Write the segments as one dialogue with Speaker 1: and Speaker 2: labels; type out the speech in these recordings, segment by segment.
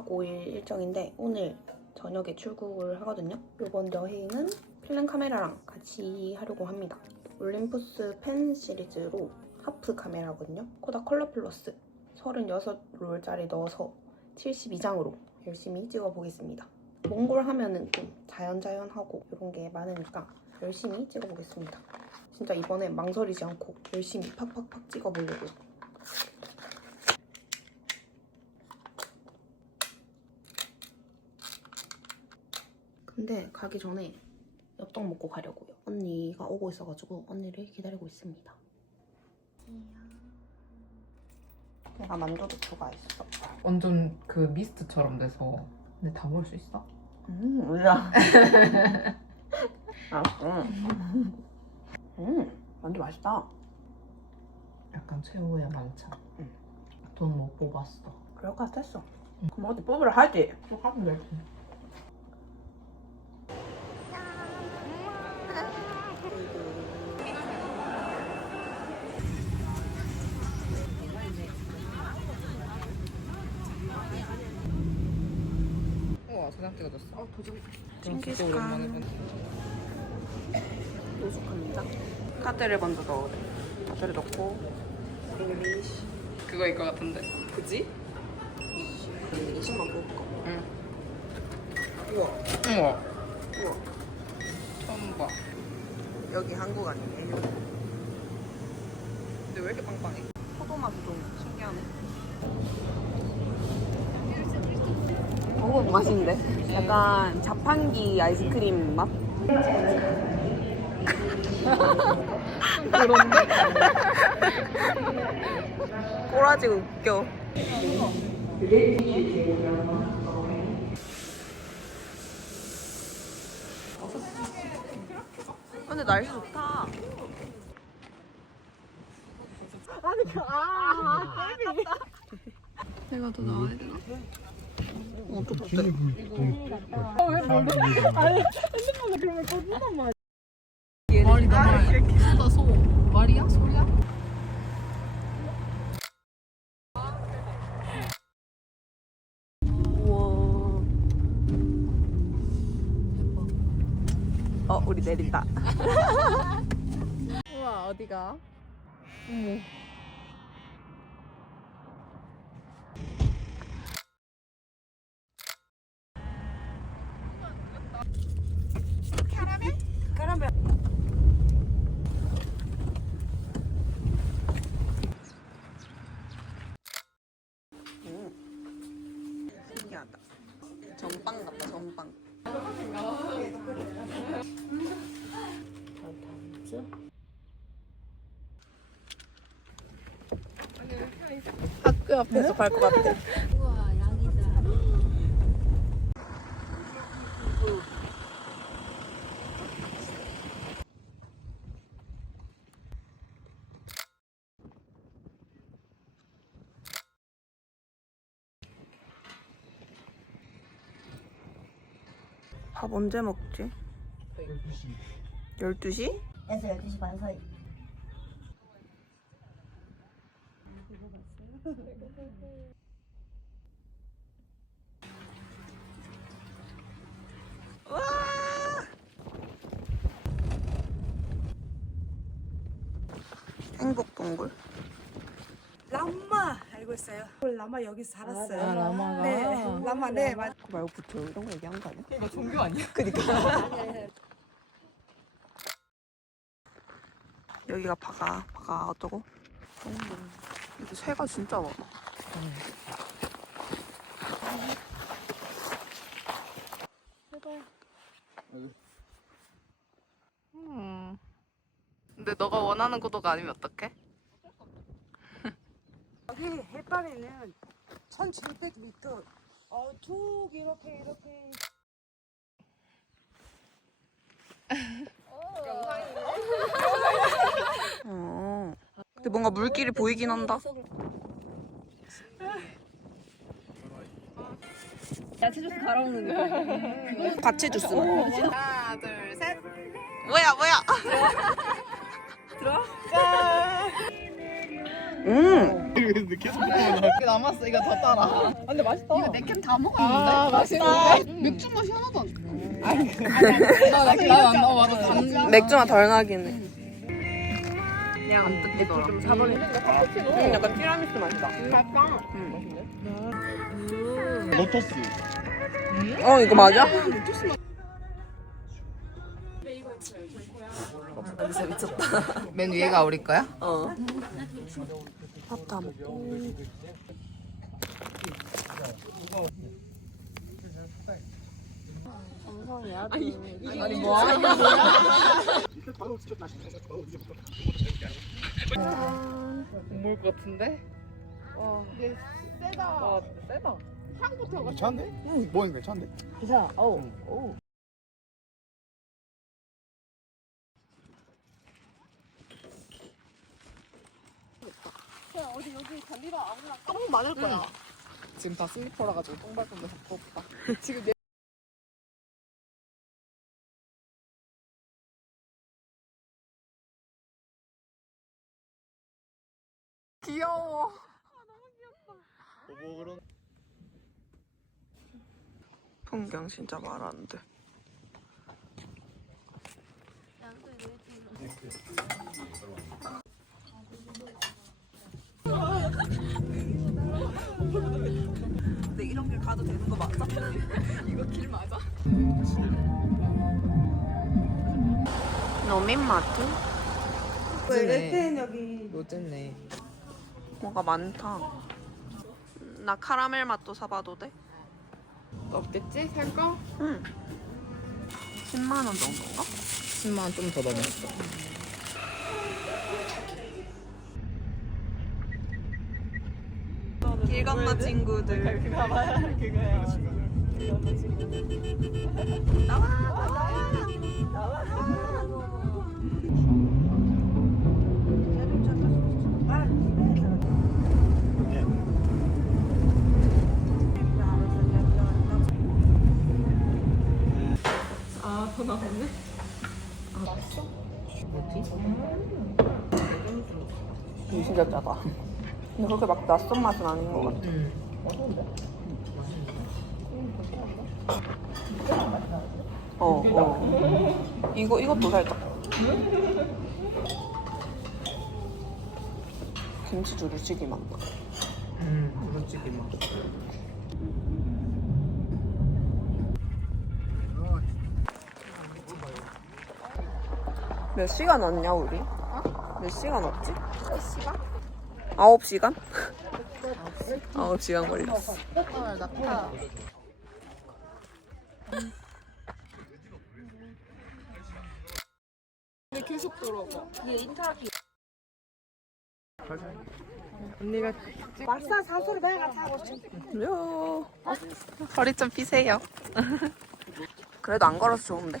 Speaker 1: 4박 5일 일정인데 오늘 저녁에 출국을 하거든요. 이번 여행은 필름 카메라랑 같이 하려고 합니다. 올림푸스 펜 시리즈로 하프 카메라거든요. 코다 컬러 플러스 36롤짜리 넣어서 72장으로 열심히 찍어보겠습니다. 몽골 하면은 좀 자연자연하고 이런 게 많으니까 열심히 찍어보겠습니다. 진짜 이번에 망설이지 않고 열심히 팍팍팍 찍어보려고요. 근데 가기 전에 엽떡 먹고 가려고요. 언니가 오고 있어가지고 언니를 기다리고 있습니다. 내가 만두도 추가했어.
Speaker 2: 완전 그 미스트처럼 돼서 근데 다 먹을 수 있어?
Speaker 1: 음, 몰라. 알았어. 음, 만두 맛있다.
Speaker 2: 약간 최후의 만찬
Speaker 1: 응.
Speaker 2: 돈 못 뽑았어
Speaker 1: 그럴 것 같았어. 그럼 어디 뽑으러 하지?
Speaker 2: 또 하면 되지 찍어줬어 어 도전
Speaker 1: 징기스칸. 노숙합니다. 카드를 먼저 넣으래. 카드를 넣고 잉글리시
Speaker 2: 그거일 것 같은데 그지?
Speaker 1: 20만 먹을까?
Speaker 2: 응
Speaker 1: 우와,
Speaker 2: 우와
Speaker 1: 우와.
Speaker 2: 처음 봐
Speaker 1: 여기 한국 아니에요?
Speaker 2: 근데 왜 이렇게 빵빵해?
Speaker 1: 포도 맛이 좀 신기하네. 오, 맛있는데? 약간 자판기 아이스크림 맛?
Speaker 2: 그런데?
Speaker 1: 꼬라지 웃겨. 근데 날씨 좋다. 내가 더 나와야 되나? 어, 또 어때?
Speaker 2: 말이 나와 소다 소 말이야? 소야?
Speaker 1: 우와. 어, 우리 내린다.
Speaker 2: 우와 어디가?
Speaker 1: 신기 학교 앞에서 갈 것 같아. 밥 언제 먹지? 12시?
Speaker 3: 에서 12시 반 사이.
Speaker 1: 행복 동굴.
Speaker 4: 라마 알고 있어요. 라마 여기 살았어요.
Speaker 2: 아 라마가
Speaker 4: 네, 라마 네 맞.
Speaker 1: 그거 말고 부터 이런 거 얘기한 거 아니야?
Speaker 2: 이거 종교 아니야?
Speaker 1: 여기가 바가, 바가 어쩌고? 근데 새가 진짜 많아. 음. 근데 원하는 구도가 아니면 어떡해?
Speaker 4: 여기 해파리는 1,700m. 어, 쭉 이렇게 이렇게.
Speaker 1: 어. 근데 뭔가 물길이 보이긴 한다.
Speaker 3: 야채 주스 갈아 먹는 거.
Speaker 1: 가채 주스.
Speaker 2: 하나 둘 셋
Speaker 1: 뭐야 뭐야? 들어? 음.
Speaker 5: 계속 먹어.
Speaker 2: 남았어. 이거 더 따라. 아, 근데 맛있다. 이거 내캔 다 먹었는데. 아, 맛있다. 맥주 맛이 하나도 안 나. 아니, 나안 나. 맞아. 단
Speaker 1: 맥주만 덜 나긴 해.
Speaker 2: 그냥 안 뜯기더라. 좀
Speaker 1: 음, 약간 티라미수 맛이다.
Speaker 5: 로토스.
Speaker 1: 어, 이거 맞아? 진짜 미쳤다.
Speaker 2: 맨 위에가 우리 거야?
Speaker 1: 어. 밥 다 먹고.
Speaker 2: 아니 뭐 하는 거야? 것 같은데? 와, 이게 세다. 와, 세다. 향부터가
Speaker 5: 괜찮은데? 응, 뭐는 괜찮은데?
Speaker 3: 기사 어우 어우
Speaker 2: 너무 많을 거야. 지금 다 슬리퍼라 가지고 똥 밟으면 더 없다. 지금 내 귀여워.
Speaker 5: 뭐 그런.
Speaker 1: 풍경 진짜 말 안 돼. 근데 이런 길 가도 되는 거 맞아?
Speaker 2: 이거 길 맞아?
Speaker 1: 노민마트?
Speaker 2: 로제네.
Speaker 1: 뭐가 많다. 나 카라멜 맛도 사봐도 돼?
Speaker 2: 없겠지? 살 거?
Speaker 1: 응. 10만 원 정도인가?
Speaker 2: 10만 원 좀 더 넘었어.
Speaker 1: 길 건너 친구들. 이거 진짜 짜다. 근데 그렇게 막 낯선 맛은 아닌 것 같아. 어, 어. 이거, 이것도 살짝. 김치 두루치기 맛나.
Speaker 2: 음, 부르치기 맛.
Speaker 1: 몇 시간 왔냐, 우리? 몇 시간 왔지? 9 시간? 9 시간 걸렸어.
Speaker 2: 근데 계속. 언니가
Speaker 4: 막사 사소리 내가 하고 싶어.
Speaker 1: 요. 허리 좀 피세요. 그래도 안 걸어서 좋은데.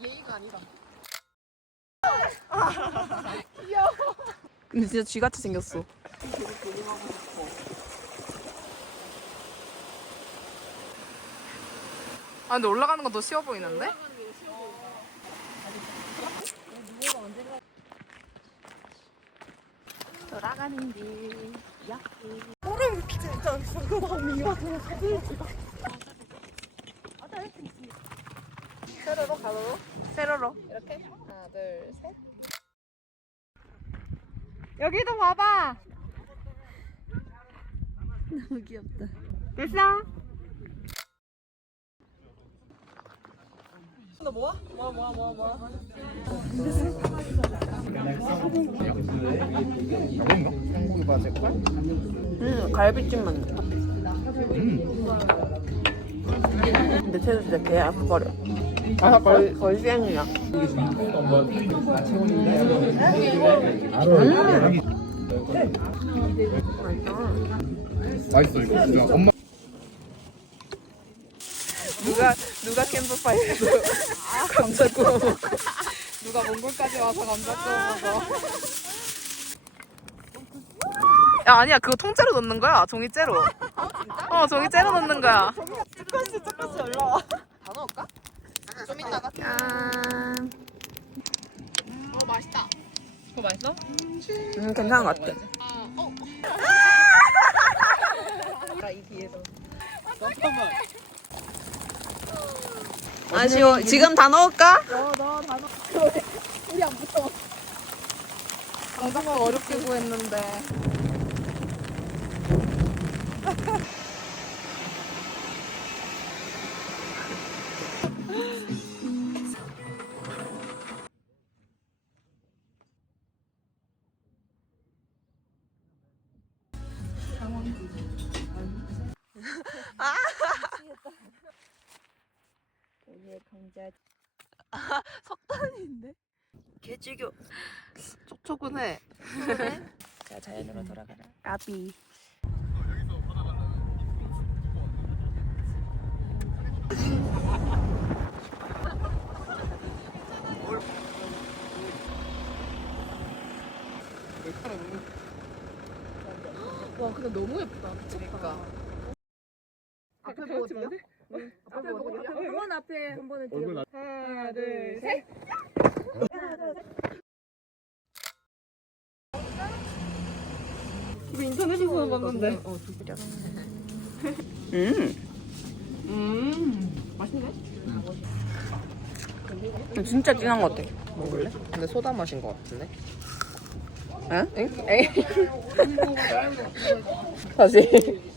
Speaker 2: 예의가 아니다.
Speaker 1: 근데 진짜 쥐같이 생겼어.
Speaker 2: 아 근데 올라가는 건 더 쉬워 보이는데?
Speaker 1: 돌아가는 길.
Speaker 2: 세로로 가로로
Speaker 1: 세로로.
Speaker 2: 이렇게 하나 둘 셋.
Speaker 4: 여기도 봐봐.
Speaker 1: 너무 귀엽다.
Speaker 4: 됐어?
Speaker 5: 한국에 맞을 걸?
Speaker 1: 음, 갈비찜 맛나. 근데 채소 진짜 개 아프거려.
Speaker 5: 아. 맛있어 이거 진짜. 엄마.
Speaker 1: 누가, 누가 캠프파이어에서 감자 구워 먹어.
Speaker 2: 누가 몽골까지 와서 감자 구워 먹어.
Speaker 1: 야, 아니야. 그거 통째로 넣는 거야. 종이째로. 어, 종이째로 넣는 거야.
Speaker 2: 다 넣을까? 좀 이따가.
Speaker 1: 짠.
Speaker 2: 어 맛있다.
Speaker 6: 그거 맛있어?
Speaker 1: 음, 괜찮은 것 같아.
Speaker 5: 잠깐만.
Speaker 1: 아쉬워. 지금 다 넣을까?
Speaker 2: 방송을 어렵게 구했는데.
Speaker 1: 개지교.
Speaker 2: 촉촉은해.
Speaker 1: 자, 자연으로 돌아가라. 까비.
Speaker 2: 와 근데 너무 예쁘다. 미쳤다. 앞에 보거든요. 앞에 보거든요.
Speaker 3: 한 번 앞에 한
Speaker 5: 얼굴 나.
Speaker 6: 하나, 둘, 셋. 이거 인터넷에서 봤는데.
Speaker 1: 음.
Speaker 2: 음. 맛있네.
Speaker 1: 진짜 진한 것 같아.
Speaker 2: 먹을래? 근데 소다 맛인 것 같은데.
Speaker 1: 응?
Speaker 2: 응? 에이. 다시.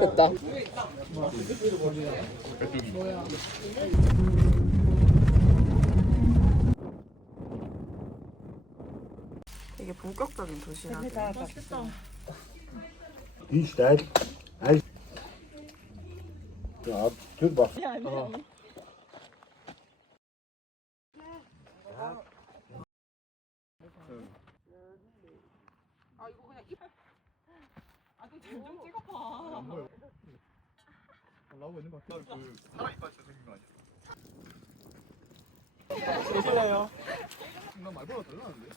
Speaker 2: 됐다.
Speaker 1: 되게 본격적인 도시락.
Speaker 7: Die steigt. Hij- Ja, doe maar.
Speaker 5: 나오고 있는 것 같아. 그 사람 이빨 생긴 거 아니야? 계시나요? 나 말보다 달라는데.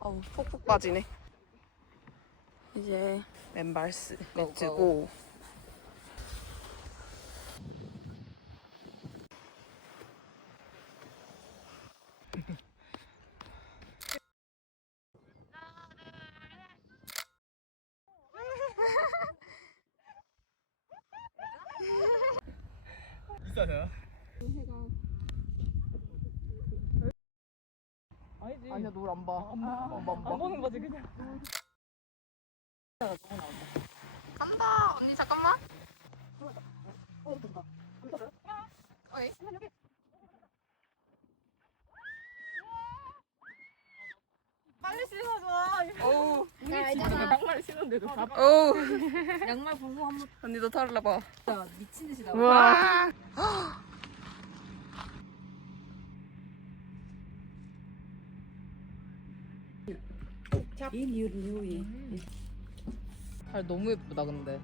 Speaker 1: 어우, 폭폭 빠지네. 이제 맨발스 매트고.
Speaker 2: 아니야 노안 봐. 안 봐. 안 봐.
Speaker 6: 안 보는 거지 그냥.
Speaker 2: 간다 언니 잠깐만. 어이.
Speaker 6: 빨리 씻어줘.
Speaker 1: 어우,
Speaker 6: 양말 신는데도 다.
Speaker 1: 어우.
Speaker 3: 양말 보고 한번
Speaker 1: 언니 너 털어봐.
Speaker 3: 미친 듯이 나와.
Speaker 1: 우와.
Speaker 2: 발 너무 예쁘다 근데.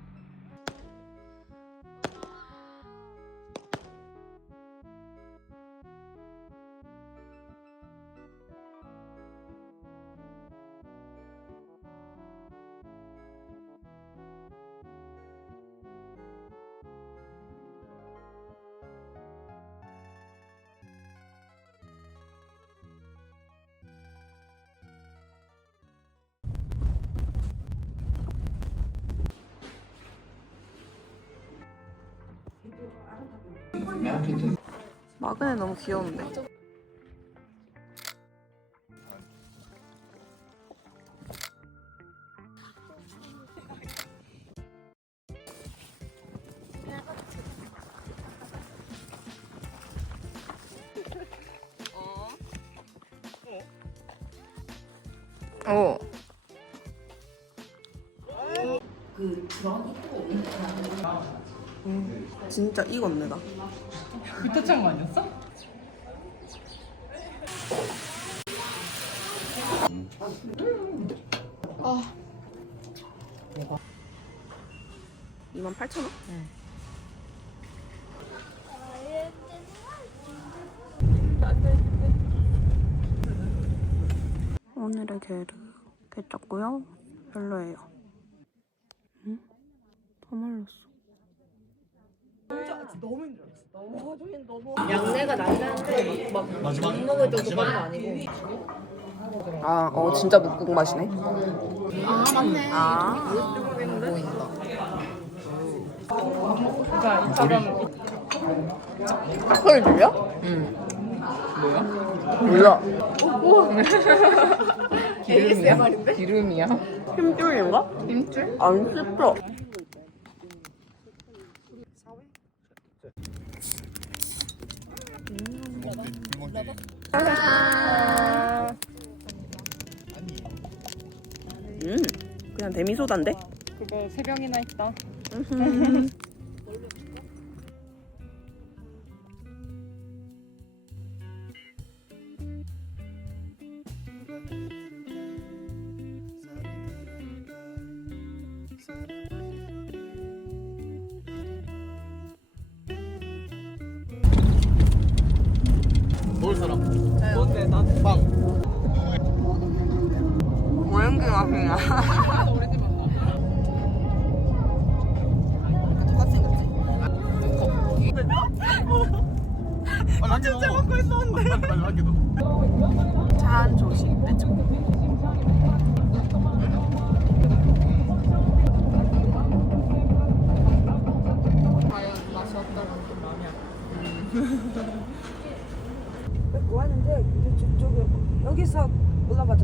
Speaker 1: 마그네 너무 귀여운데. 어. 진짜 익었네 나.
Speaker 6: 밑에 찬거 아니었어?
Speaker 1: 이만 8천 원? 오늘의 게르 개ጫ고요. 별로예요. 응? 더 말랐어.
Speaker 3: 양내가 나긴 한데 막, 막 먹을 정도까지는 아니고
Speaker 1: 아, 어 진짜 묵국 맛이네.
Speaker 2: 아 맞네.
Speaker 1: 아,
Speaker 2: 보인다.
Speaker 6: 자 이처럼
Speaker 1: 헐줄이야?
Speaker 2: 응.
Speaker 1: 몰라.
Speaker 2: 기름이야? 기름이야?
Speaker 1: 힘줄인가?
Speaker 2: 힘줄?
Speaker 1: 안 씹혀. 데미소다인데?
Speaker 6: 그거 세 병이나 있다.
Speaker 5: 먹을 사람. 뭔데 난 빵.
Speaker 1: 고양기 맛이야.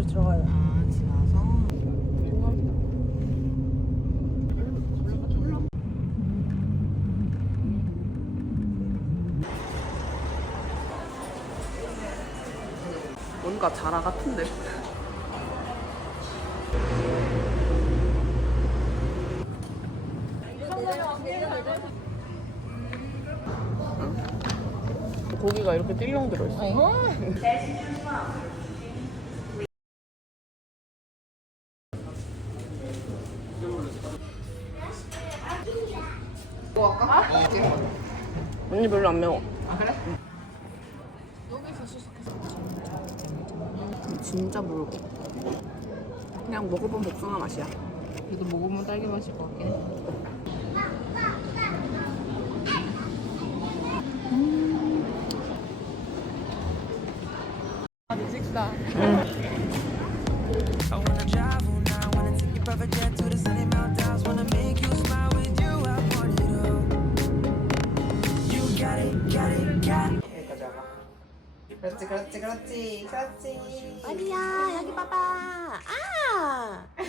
Speaker 4: 올라가서 들어가요.
Speaker 2: 아 지나서.
Speaker 1: 뭔가 자라 같은데. 고기가 이렇게 띨령 들어있어. 언니 별로 안 매워.
Speaker 2: 아 그래?
Speaker 1: 진짜 묽어. 그냥 먹어본 복숭아 맛이야.
Speaker 2: 그래도 먹으면 딸기 맛일 것 같긴 해.
Speaker 8: I wanna drive all night, wanna
Speaker 2: クッチクラッチクッチ
Speaker 1: クッチやーヤギパパあーあー